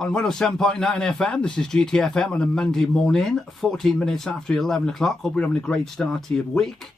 On 107.9 FM, this is GTFM on a Monday morning, 14 minutes after 11 o'clock. Hope we're having a great start to your week.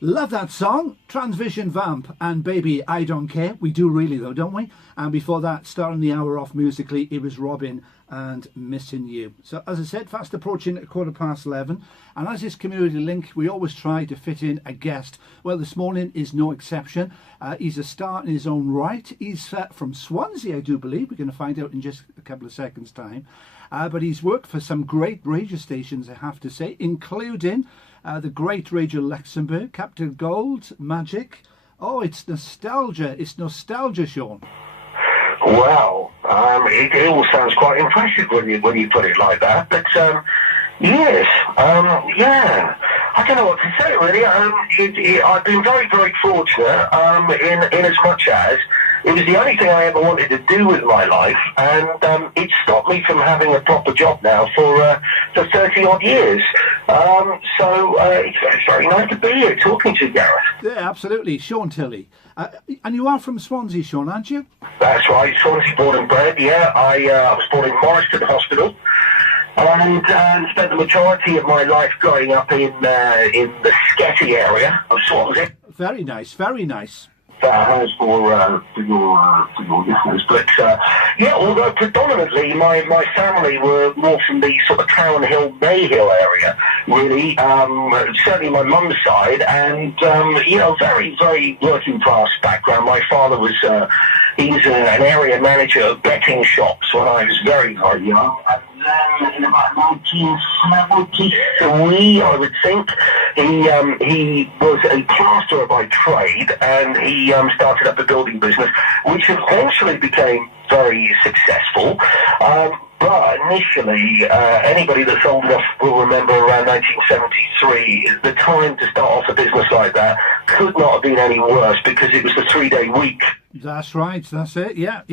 Love that song, Transvision Vamp and Baby I Don't Care. We do really though, don't we? And before that, starting the hour off musically, it was Robin and Missing You. So as I said, fast approaching at 11:15. And as this community link, we always try to fit in a guest. Well, this morning is no exception. He's a star in his own right. He's from Swansea, I do believe. We're going to find out in just a couple of seconds' time. But he's worked for some great radio stations, I have to say, including the great Radio Luxembourg, Captain Gold, Magic. Oh, it's nostalgia. It's nostalgia, Shaun. Well, it all sounds quite impressive when you put it like that. But yes, yeah. I don't know what to say really. I've been very, very fortunate in as much as it was the only thing I ever wanted to do with my life, and it stopped me from having a proper job now for 30 odd years. So it's very nice to be here talking to you, Gareth. Yeah, absolutely. Shaun Tilley. And you are from Swansea, Shaun, aren't you? That's right, Swansea born and bred, yeah. I was born in Morriston Hospital. And spent the majority of my life growing up in the Sketty area of Swansea. Very nice, very nice. As for your listeners, but yeah, although predominantly my family were more from the sort of Town Hill, Mayhill area, really. Certainly my mum's side, and very, very working class background. My father was he was an area manager of betting shops when I was very, very young. And then in about 1973, I would think, he was a plasterer by trade, and he started up a building business, which eventually became very successful. But initially, anybody that's old enough will remember around 1973, the time to start off a business like that could not have been any worse, because it was the 3-day week. That's right, that's it, yeah.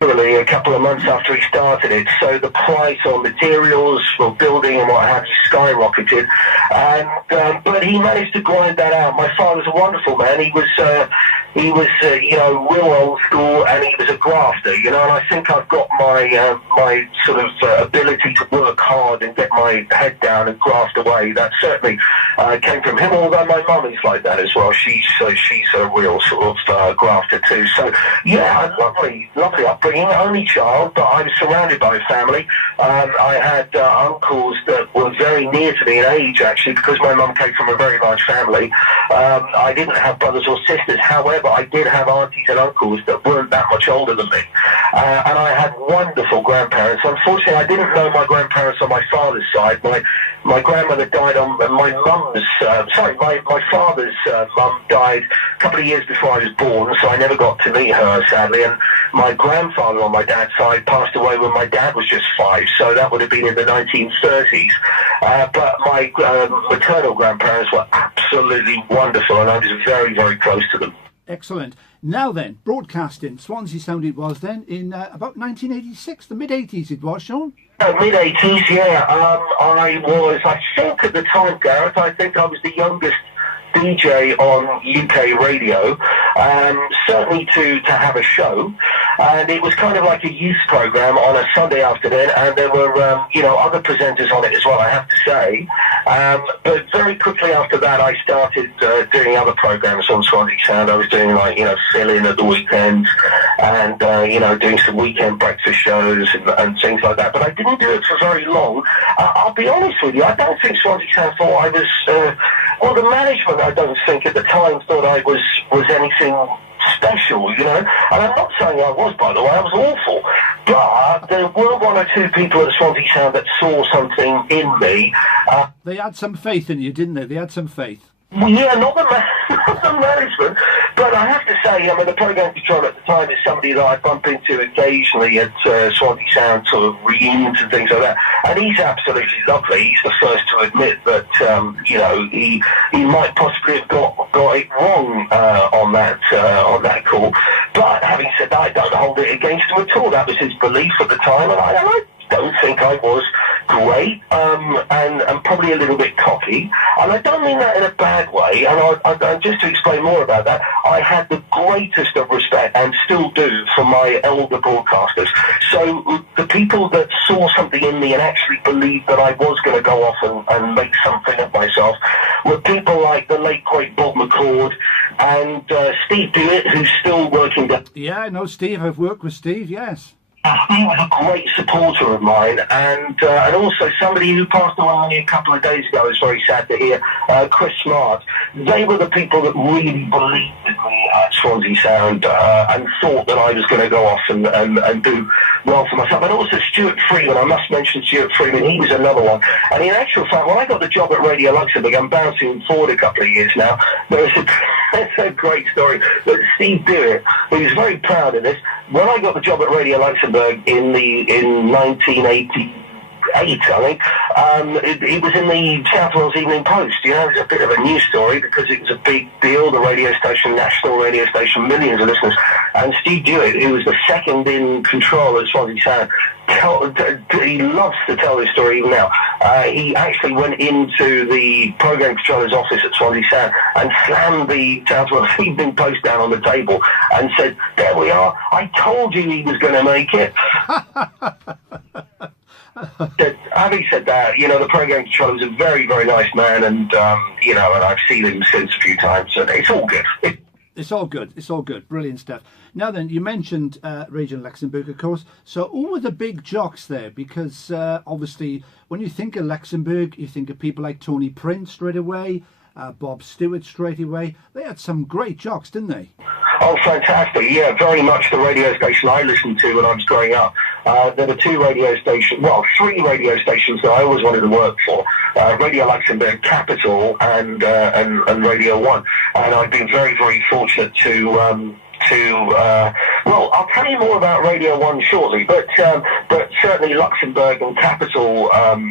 Literally a couple of months after he started it, so the price on materials for building and what have you skyrocketed, and but he managed to grind that out. My father's a wonderful man. He was real old school, and he was a grafter, and I think I've got my sort of ability to work hard and get my head down and graft away. That certainly came from him, although my mum is like that as well. She's a real sort of grafter too. So yeah, lovely upbringing. Only child, but I was surrounded by a family. I had uncles that were very near to me in age, actually, because my mum came from a very large family. I didn't have brothers or sisters. However, I did have aunties and uncles that weren't that much older than me. And I had wonderful grandparents. Unfortunately, I didn't know my grandparents on my father's side. My grandmother died on my father's mum died a couple of years before I was born, so I never got to meet her, sadly. And my grandfather on my dad's side passed away when my dad was just 5, so that would have been in the 1930s. But my maternal grandparents were absolutely wonderful, and I was very, very close to them. Excellent. Now then, broadcasting, Swansea Sound it was then, in about 1986, the mid-80s it was, Shaun? Mid-80s, yeah. I think at the time, Gareth, I think I was the youngest DJ on UK radio, certainly to have a show, and it was kind of like a youth program on a Sunday afternoon, and there were other presenters on it as well, I have to say. But very quickly after that, I started doing other programs on Swansea Sound. I was doing fill-in at the weekends, and doing some weekend breakfast shows and things like that. But I didn't do it for very long. I'll be honest with you, I don't think Swansea Sound thought I was the management, I don't think at the time thought I was anything special, And I'm not saying I was, by the way, I was awful. But there were one or two people at Swansea Sound that saw something in me. They had some faith in you, didn't they? They had some faith. Well, yeah, not the management, but I have to say, the program controller at the time is somebody that I bump into occasionally at Swansea Sound sort of reunions and things like that, and he's absolutely lovely. He's the first to admit that, he might possibly have got it wrong on that call, but having said that, I don't hold it against him at all. That was his belief at the time, and I don't think I was great, and probably a little bit cocky. And I don't mean that in a bad way. And I just to explain more about that, I had the greatest of respect, and still do, for my elder broadcasters. So the people that saw something in me and actually believed that I was going to go off and make something of myself were people like the late, great Bob McCord and Steve Dewitt, who's still working there. Yeah, I know Steve. I've worked with Steve, yes. He was a great supporter of mine, and also somebody who passed away only a couple of days ago. It's very sad to hear, Chris Smart. They were the people that really believed in me at Swansea Sound and thought that I was going to go off and do well for myself. And also Stuart Freeman. I must mention Stuart Freeman. He was another one. And in actual fact, when I got the job at Radio Luxembourg, I'm bouncing forward a couple of years now, there's a great story. But Steve Dewitt, who was very proud of this, when I got the job at Radio Luxembourg in 1988, I think, it was in the South Wales Evening Post. You know, it was a bit of a news story because it was a big deal. The radio station, national radio station, millions of listeners. And Steve Dewitt, who was the second in control at Swansea Sound, he loves to tell this story even now. He actually went into the program controller's office at Swansea Sound and slammed the South Wales Evening Post down on the table and said, "There we are. I told you he was going to make it." Having said that, you know, the program controller was a very, very nice man, and you know, and I've seen him since a few times, so it's all good. It's all good. It's all good. Brilliant stuff. Now then, you mentioned Radio Luxembourg, of course. So who were the big jocks there? Because obviously, when you think of Luxembourg, you think of people like Tony Prince straight away, Bob Stewart straight away. They had some great jocks, didn't they? Oh, fantastic. Yeah, very much the radio station I listened to when I was growing up. There were three radio stations that I always wanted to work for. Radio Luxembourg, Capital, and Radio 1. And I've been very, very fortunate to well, I'll tell you more about Radio 1 shortly, but certainly Luxembourg and Capital,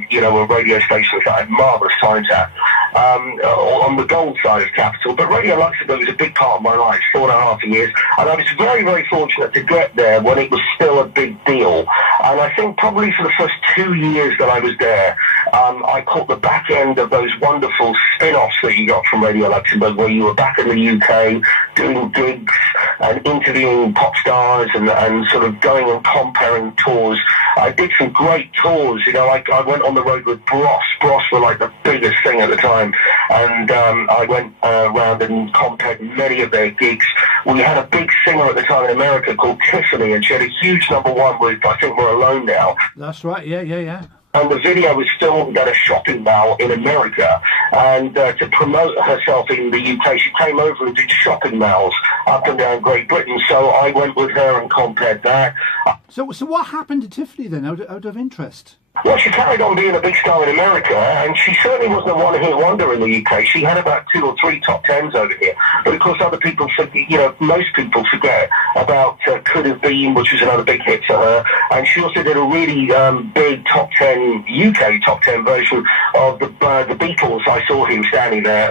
you know, were radio stations that I had marvellous times at, on the gold side of Capital. But Radio Luxembourg was a big part of my life, 4.5 years, and I was very, very fortunate to get there when it was still a big deal. And I think probably for the first 2 years that I was there, I caught the back end of those wonderful spin-offs that you got from Radio Luxembourg, where you were back in the UK doing gigs and interviewing pop stars and sort of going and comparing tours. I did some great tours, you know, I went on the road with Bros. Bros were like the biggest thing at the time, and I went around and compared many of their gigs. We had a big singer at the time in America called Tiffany, and she had a huge #1 with I Think We're Alone Now. That's right, yeah. And the video was filmed at a shopping mall in America. And to promote herself in the UK, she came over and did shopping malls up and down Great Britain. So I went with her and compared that. So what happened to Tiffany then, out of interest? Well, she carried on being a big star in America, and she certainly wasn't a one-hit wonder in the UK. She had about 2 or 3 top 10s over here. But of course, other people, you know, most people forget about Could Have Been, which was another big hit for her. And she also did a really big top 10, UK top 10 version of the Beatles. I saw him standing there.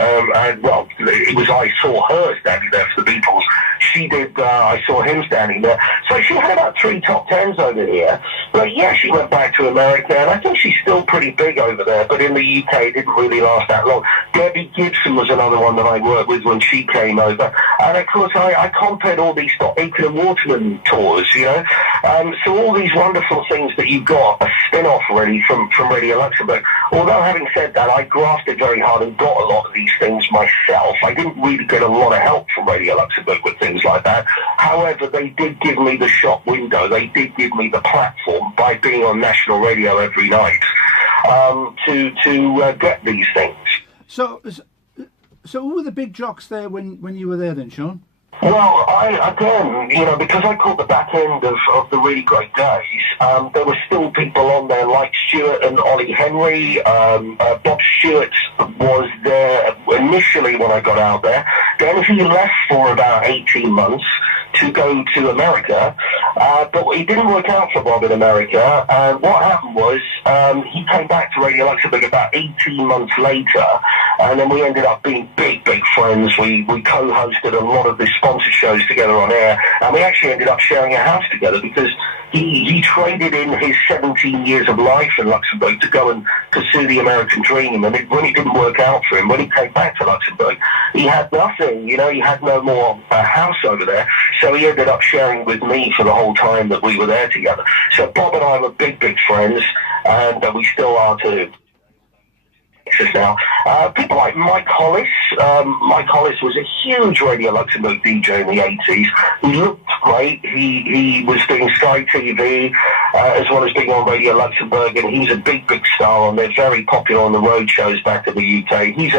Well, it was I saw her standing there for the Beatles. She did, I saw him standing there. So she had about 3 top 10s over here. But yeah, she went back to America, and I think she's still pretty big over there, but in the UK it didn't really last that long. Debbie Gibson was another one that I worked with when she came over. And of course I compared all these Aiken and Waterman tours, you know. So all these wonderful things that you got, a spin-off really from Radio Luxembourg. Although having said that, I grafted very hard and got a lot of these things myself. I didn't really get a lot of help from Radio Luxembourg with things like that. However, they did give me the shop window. They did give me the platform by being on national radio every night to get these things. So who were the big jocks there when you were there then, Shaun? Well, again, you know, because I caught the back end of the really great days, there were still people on there like Stuart and Ollie Henry. Bob Stewart was there initially when I got out there. Then he left for about 18 months to go to America, but it didn't work out for Bob in America. And what happened was he came back to Radio Luxembourg about 18 months later, and then we ended up being big friends. We co-hosted a lot of the sponsored shows together on air, and we actually ended up sharing a house together because he traded in his 17 years of life in Luxembourg to go and pursue the American dream. And when it didn't work out for him, when he came back to Luxembourg, he had nothing. You know, he had no more house over there. So he ended up sharing with me for the whole time that we were there together. So Bob and I were big, big friends, and we still are too. Now, people like Mike Hollis. Mike Hollis was a huge Radio Luxembourg DJ in the 80s. He looked great. He was doing Sky TV as well as being on Radio Luxembourg, and he was a big, big star on there, very popular on the road shows back in the UK. He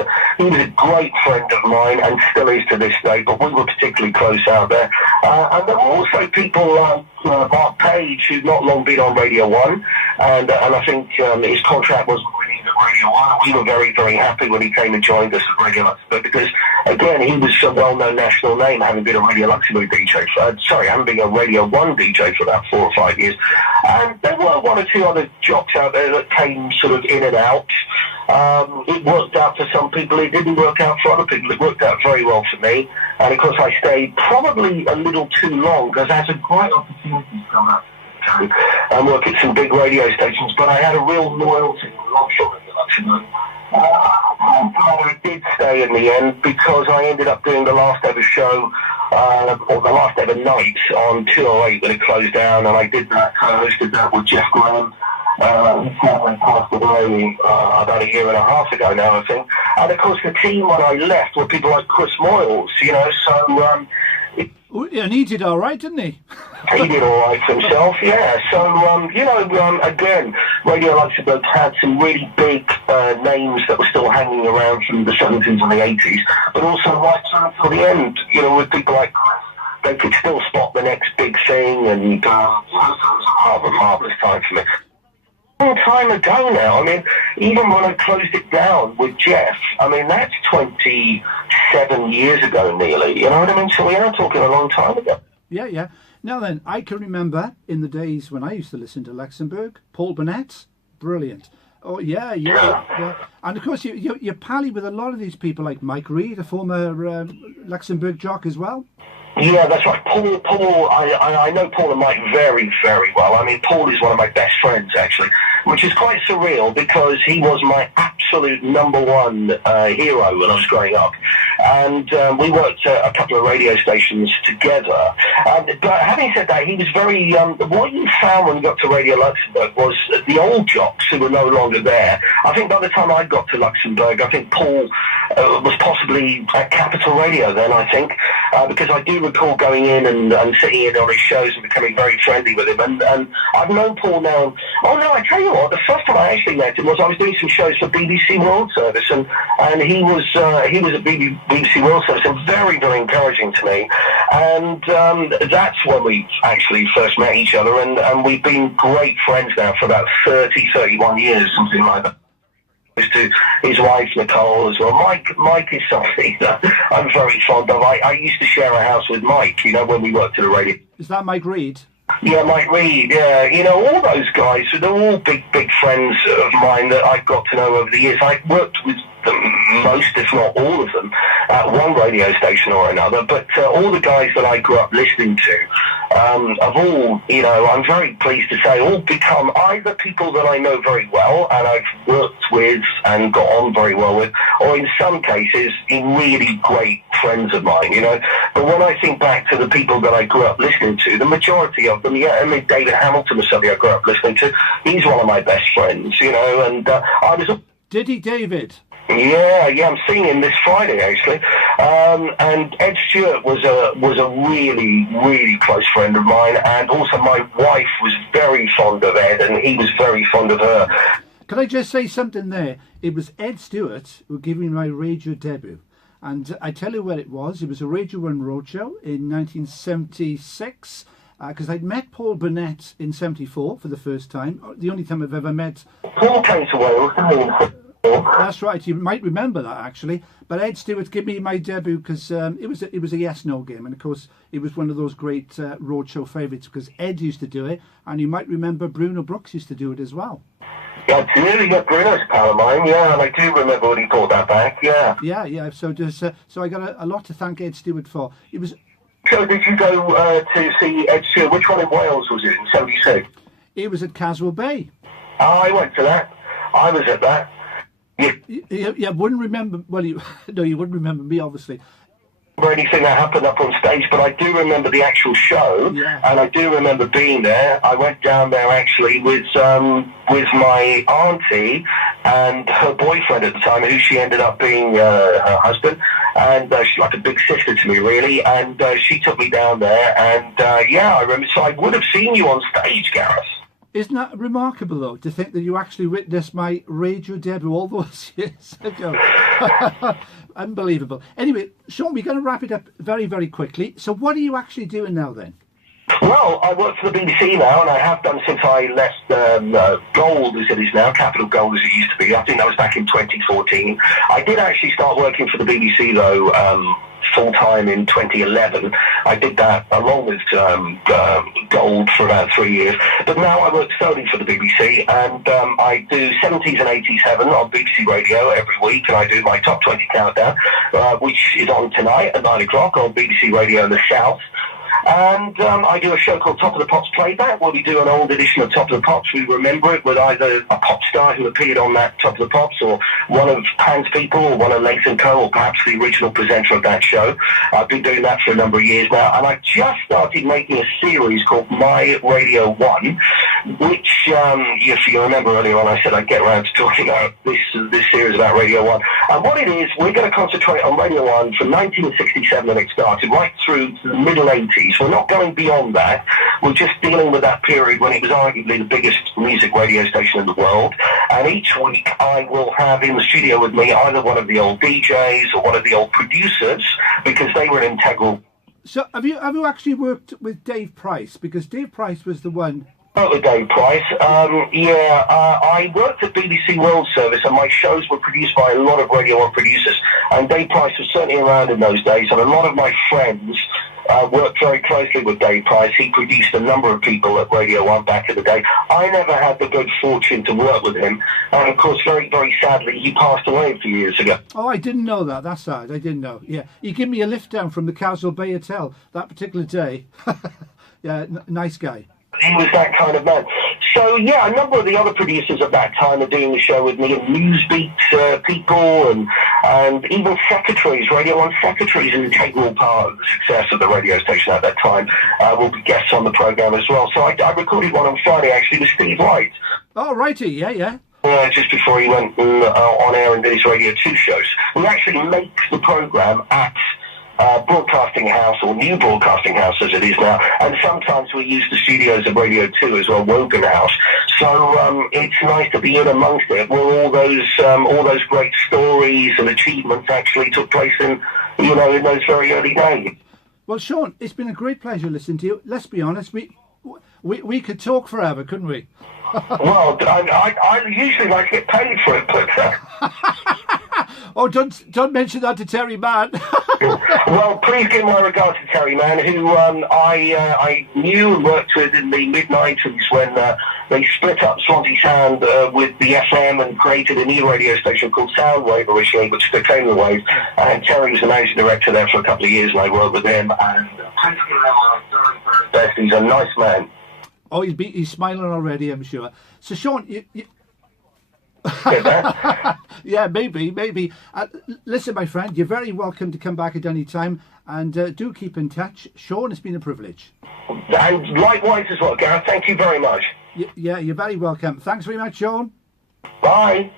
was a great friend of mine and still is to this day, but we were particularly close out there. And there were also people like Mark Page, who'd not long been on Radio 1, and I think his contract was renewed at Radio 1. We were very, very happy when he came and joined us at Radio Luxembourg because, again, he was a well-known national name, having been a Radio Luxembourg DJ, having been a Radio 1 DJ for about 4 or 5 years. And there were one or two other jocks out there that came sort of in and out. It worked out for some people, it didn't work out for other people. It worked out very well for me, and of course I stayed probably a little too long because I had a great opportunity to come up and work at some big radio stations, but I had a real loyalty and love for Radio Luxembourg. I did stay in the end because I ended up doing the last ever show, or the last ever night on 208 when it closed down, and I did that, co-hosted that with Jeff Graham. He sadly passed away about a year and a half ago now, I think. And of course the team when I left were people like Chris Moyles, you know, so... and he did all right, didn't he? He did all right for himself, yeah. So, again, Radio Luxembourg had some really big names that were still hanging around from the 70s and the 80s, but also right through till the end, you know, with people like Chris. They could still spot the next big thing, and it was a marvellous time for me. Long time ago now. I mean, even when I closed it down with Jeff, I mean, that's 27 years ago nearly, you know what I mean? So we are talking a long time ago. Yeah, yeah. Now then, I can remember in the days when I used to listen to Luxembourg, Paul Burnett, brilliant. Oh, yeah. And of course, you're pally with a lot of these people like Mike Reid, a former Luxembourg jock as well. Yeah, that's right. Paul, I know Paul and Mike very, very well. I mean, Paul is one of my best friends, actually, which is quite surreal because he was my absolute number one hero when I was growing up. And we worked at a couple of radio stations together. But having said that, he was very... what you found when you got to Radio Luxembourg was the old jocks who were no longer there. I think by the time I got to Luxembourg, I think Paul was possibly at Capital Radio then, I think, because I do recall going in and sitting in on his shows and becoming very friendly with him. And I've known Paul now. Oh no, I tell you what, the first time I actually met him was I was doing some shows for BBC World Service, and he was at BBC World Service, and very, very encouraging to me. And that's when we actually first met each other, and we've been great friends now for about 31 years, something like that. To his wife Nicole as well. Mike is something that I'm very fond of. I used to share a house with Mike, you know, when we worked at the radio. Is that Mike Reid? Yeah, Mike Reid, yeah. You know, all those guys, they're all big, big friends of mine that I've got to know over the years. I worked with them, most, if not all of them, at one radio station or another, but all the guys that I grew up listening to have all, you know, I'm very pleased to say, all become either people that I know very well and I've worked with and got on very well with, or in some cases, really great friends of mine, you know. But when I think back to the people that I grew up listening to, the majority of them, yeah, I mean, David Hamilton was somebody I grew up listening to. He's one of my best friends, you know, and I was... Diddy David? Yeah, I'm seeing him this Friday actually. And Ed Stewart was a really, really close friend of mine, and also my wife was very fond of Ed, and he was very fond of her. Can I just say something there? It was Ed Stewart who gave me my radio debut. And I tell you where it was. It was a Radio 1 roadshow in 1976. Because I'd met Paul Burnett in 74 for the first time. The only time I've ever met... Paul came to Wales, didn't he? That's right. You might remember that, actually. But Ed Stewart gave me my debut because it was a yes-no game. And, of course, it was one of those great roadshow favourites because Ed used to do it. And you might remember Bruno Brooks used to do it as well. Yeah, really, yeah, Bruno's a pal of mine, yeah, and I do remember when he brought that back, yeah. Yeah, so I got a lot to thank Ed Stewart for. It was So did you go to see Ed Sheeran? Which one in Wales was it in '76? It was at Castle Bay. Oh, I went to that. I was at that. You wouldn't remember. Well, you wouldn't remember me, obviously. Or anything that happened up on stage, but I do remember the actual show, and I do remember being there. I went down there actually with my auntie and her boyfriend at the time, who she ended up being her husband, and she's like a big sister to me, really. And she took me down there, and I remember. So I would have seen you on stage, Gareth. Isn't that remarkable, though, to think that you actually witnessed my radio debut all those years ago? Unbelievable. Anyway, Shaun, we're going to wrap it up very, very quickly. So what are you actually doing now, then? Well, I work for the BBC now, and I have done since I left Gold, as it is now, Capital Gold as it used to be. I think that was back in 2014. I did actually start working for the BBC, though, full-time in 2011. I did that along with Gold for about 3 years. But now I work solely for the BBC, and I do 70s and 80s Heaven on BBC Radio every week, and I do my Top 20 Countdown, which is on tonight at 9 o'clock on BBC Radio in the South. And I do a show called Top of the Pops Playback, where we do an old edition of Top of the Pops. We remember it with either a pop star who appeared on that Top of the Pops, or one of Pan's people, or one of Lath & Co., or perhaps the original presenter of that show. I've been doing that for a number of years now, and I just started making a series called My Radio 1, which, if you remember earlier on, I said I'd get around to talking about this series about Radio 1. And what it is, we're going to concentrate on Radio 1 from 1967 when it started, right through to the middle 80s. We're not going beyond that. We're just dealing with that period when it was arguably the biggest music radio station in the world. And each week I will have in the studio with me either one of the old DJs or one of the old producers, because they were integral. So have you actually worked with Dave Price? Because Dave Price was the one... With Dave Price. I worked at BBC World Service, and my shows were produced by a lot of Radio 1 producers. And Dave Price was certainly around in those days, and a lot of my friends worked very closely with Dave Price. He produced a number of people at Radio 1 back in the day. I never had the good fortune to work with him, and of course, very, very sadly, he passed away a few years ago. Oh, I didn't know that. That's sad. I didn't know. Yeah, he gave me a lift down from the Castle Bay Hotel that particular day. Yeah, nice guy. He was that kind of man. So, yeah, a number of the other producers at that time are doing the show with me, and Newsbeat people, and even secretaries, Radio 1 secretaries, an integral part of the success of the radio station at that time, will be guests on the programme as well. So I recorded one on Friday, actually, with Steve White. Oh, righty, yeah. Just before he went on air and did his Radio 2 shows. We actually make the programme at Broadcasting House, or New Broadcasting House as it is now, and sometimes we use the studios of Radio 2 as well, Wogan House. So it's nice to be in amongst it, where all those great stories and achievements actually took place in those very early days. Well, Shaun, it's been a great pleasure listening to you. Let's be honest, we could talk forever, couldn't we? Well, I usually like to get paid for it, but... Oh, don't mention that to Terry Mann. Well, please give my regards to Terry Mann, who I knew and worked with in the mid-90s when they split up Swansea Sound with the FM and created a new radio station called Soundwave originally, which became the Wave. And Terry was the managing director there for a couple of years, and I worked with him. And please give him my very, very best. He's a nice man. Oh, he's smiling already, I'm sure. So, Shaun, you... Yeah, maybe. Listen, my friend, you're very welcome to come back at any time, and do keep in touch. Shaun, it's been a privilege. And likewise as well, Gareth. Thank you very much. Yeah, you're very welcome. Thanks very much, Shaun. Bye.